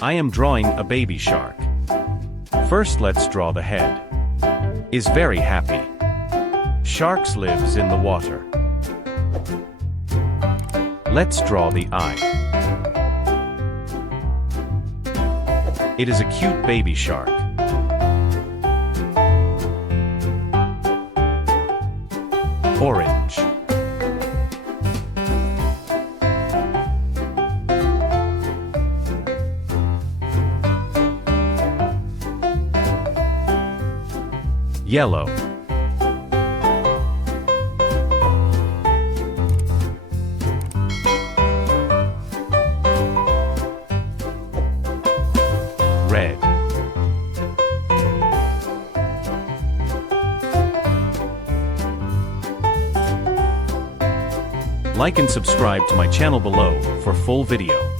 I am drawing a baby shark. First let's draw the head. Is very happy. Sharks lives in the water. Let's draw the eye. It is a cute baby shark. Orange. Yellow. Red. Like and subscribe to my channel below for full video.